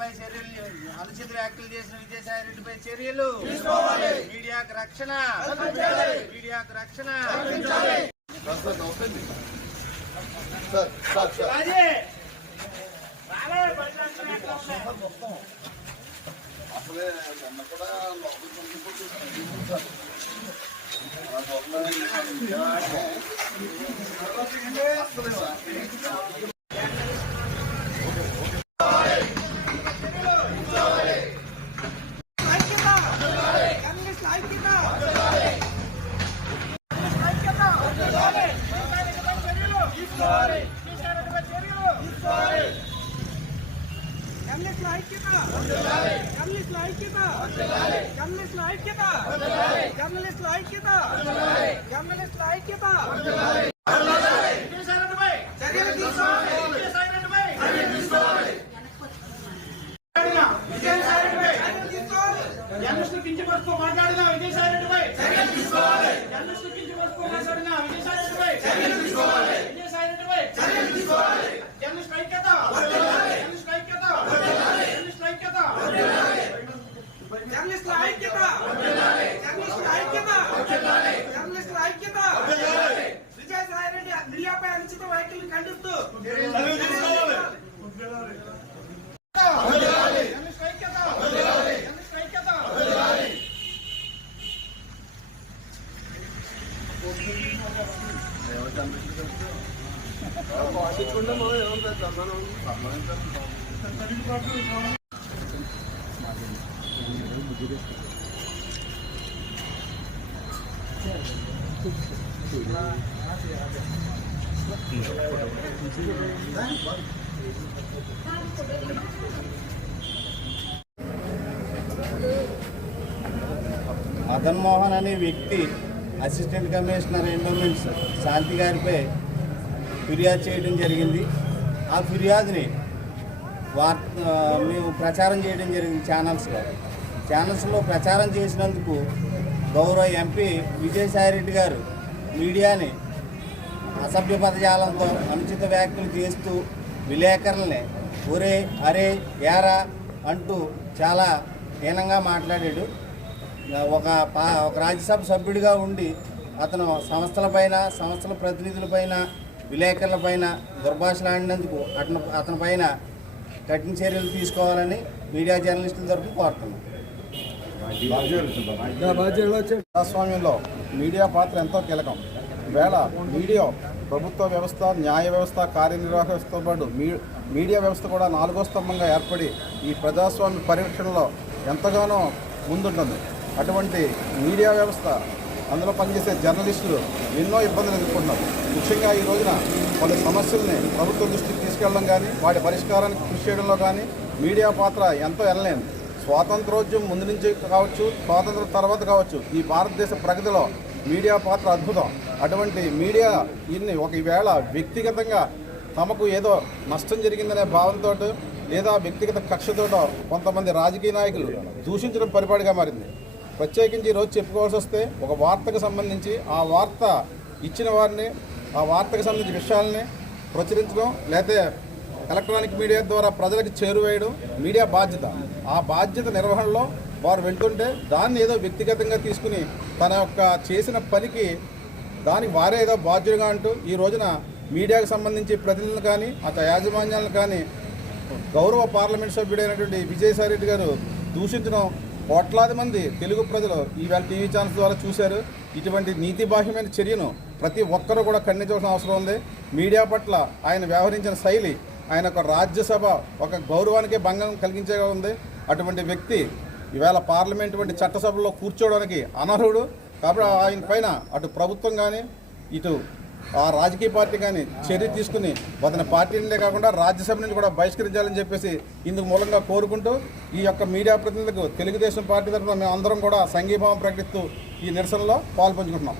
మీడియాపై చర్యలు అనుచిత వ్యాఖ్యలు చేసిన విజయసాయి రెడ్డిపై చర్యలు. మీడియాకు రక్షణ. మీడియాకు రక్షణ! రాలే, బయట అంతా కమ్యూనిస్టుల ఐక్యత! కమ్యూనిస్టుల ఐక్యత! కమ్యూనిస్టుల ఐక్యత! కమ్యూనిస్టుల ఐక్యత విజయసాయి రెడ్డిపై చర్యలు తీసుకోవాలి విజయసాయి రెడ్డిపై విజయసాయి రెడ్డిపై చర్యలు తీసుకోవాలి జర్నలిస్టులు కించపరుస్తూ మాట్లాడిన విజయసాయి రెడ్డిపై చర్యలు తీసుకోవాలి జర్నలిస్టులు కించపరుస్తూ మాట్లాడిన విజయసాయి రెడ్డిపై చర్యలు తీసుకోవాలి విజయసాయి రెడ్డిపై చర్యలు తీసుకోవాలి జర్నలిస్ట్ ఐక్యత జర్నలిస్ట్ ఐక్యత జర్నలిస్ట్ ఐక్యత జర్నలిస్టుల ఐక్యత జర్నలిస్టుల ఐక్యత జర్నలిస్టుల ఐక్యత విజయసాయి రెడ్డి మీడియాపై అనుచిత వ్యాఖ్యలు ఖండిస్తూ జర్నలిస్ట్ ఐక్యత జర్నలిస్ట్ ఐక్యత మదన్ మోహన్ అనే వ్యక్తి అసిస్టెంట్ కమిషనర్ ఎండోమెంట్స్ శాంతి గారిపై ఫిర్యాదు చేయడం జరిగింది. ఆ ఫిర్యాదుని వార్త మేము ప్రచారం చేయడం జరిగింది ఛానల్స్లో. ఛానల్స్లో ప్రచారం చేసినందుకు గౌరవ ఎంపీ విజయసాయిరెడ్డి గారు మీడియాని అసభ్య పదజాలంతో అనుచిత వ్యాఖ్యలు చేస్తూ విలేకరుల్ని ఒరే అరే యారా అంటూ చాలా హీనంగా మాట్లాడాడు. ఒక పా ఒక రాజ్యసభ సభ్యుడిగా ఉండి అతను సంస్థలపైన సంస్థల ప్రతినిధులపైన విలేకరులపైన దుర్భాషలాడినందుకు అతను అతని పైన కఠిన చర్యలు తీసుకోవాలని మీడియా జర్నలిస్టుల తరఫున కోరుతున్నాం. ప్రజాస్వామ్యంలో మీడియా పాత్ర ఎంతో కీలకం. వేళ మీడియా ప్రభుత్వ వ్యవస్థ న్యాయ వ్యవస్థ కార్యనిర్వాహక వ్యవస్థతో పాటు మీ మీడియా వ్యవస్థ కూడా నాలుగో స్తంభంగా ఏర్పడి ఈ ప్రజాస్వామ్య పరిరక్షణలో ఎంతగానో ముందుంటుంది. అటువంటి మీడియా వ్యవస్థ అందులో పనిచేసే జర్నలిస్టులు ఎన్నో ఇబ్బందులు ఎదుర్కొంటున్నారు. ముఖ్యంగా ఈ రోజున కొన్ని సమస్యల్ని ప్రభుత్వ దృష్టికి తీసుకెళ్ళడం కానీ వాటి పరిష్కారానికి కృషి చేయడంలో కానీ మీడియా పాత్ర ఎంతో ఎనలేని స్వాతంత్రోద్యమం ముందు నుంచి కావచ్చు స్వాతంత్ర తర్వాత కావచ్చు ఈ భారతదేశ ప్రగతిలో మీడియా పాత్ర అద్భుతం. అటువంటి మీడియా ఇన్ని ఒకవేళ వ్యక్తిగతంగా తమకు ఏదో నష్టం జరిగిందనే భావంతో లేదా వ్యక్తిగత కక్షతోటో కొంతమంది రాజకీయ నాయకులు దూషించడం పరిపాటిగా మారింది. ప్రత్యేకించి ఈరోజు చెప్పుకోవాల్సి వస్తే ఒక వార్తకు సంబంధించి ఆ వార్త ఇచ్చిన వారిని ఆ వార్తకు సంబంధించిన విషయాల్ని ప్రచురించడం లేకపోతే ఎలక్ట్రానిక్ మీడియా ద్వారా ప్రజలకు చేరువేయడం మీడియా బాధ్యత. ఆ బాధ్యత నిర్వహణలో వారు వెళ్తుంటే దాన్ని ఏదో వ్యక్తిగతంగా తీసుకుని తన యొక్క చేసిన పనికి దానికి వారే ఏదో బాధ్యులుగా అంటూ ఈ రోజున మీడియాకు సంబంధించి ప్రతినిధులు కానీ అతని యాజమాన్యాలను కానీ గౌరవ పార్లమెంట్ సభ్యుడైనటువంటి విజయసాయి రెడ్డి గారు దూషించడం కోట్లాది మంది తెలుగు ప్రజలు ఈవేళ టీవీ ఛానల్స్ ద్వారా చూశారు. ఇటువంటి నీతిబాహ్యమైన చర్యను ప్రతి ఒక్కరూ కూడా ఖండించవలసిన అవసరం ఉంది. మీడియా పట్ల ఆయన వ్యవహరించిన శైలి ఆయన ఒక రాజ్యసభ ఒక గౌరవానికే భంగం కలిగించేగా ఉంది. అటువంటి వ్యక్తి ఈవేళ పార్లమెంట్ వంటి చట్టసభలో కూర్చోవడానికి అనర్హుడు. కాబట్టి ఆయన పైన అటు ప్రభుత్వం కానీ ఇటు ఆ రాజకీయ పార్టీ కానీ చర్య తీసుకుని అతని పార్టీ నుండే కాకుండా రాజ్యసభ నుంచి కూడా బహిష్కరించాలని చెప్పేసి ఇందుకు మూలంగా కోరుకుంటూ ఈ యొక్క మీడియా ప్రతినిధులకు తెలుగుదేశం పార్టీ తరఫున మేము అందరం కూడా సంఘీభావం ప్రకటిస్తూ ఈ నిరసనలో పాల్పంచుకుంటున్నాం.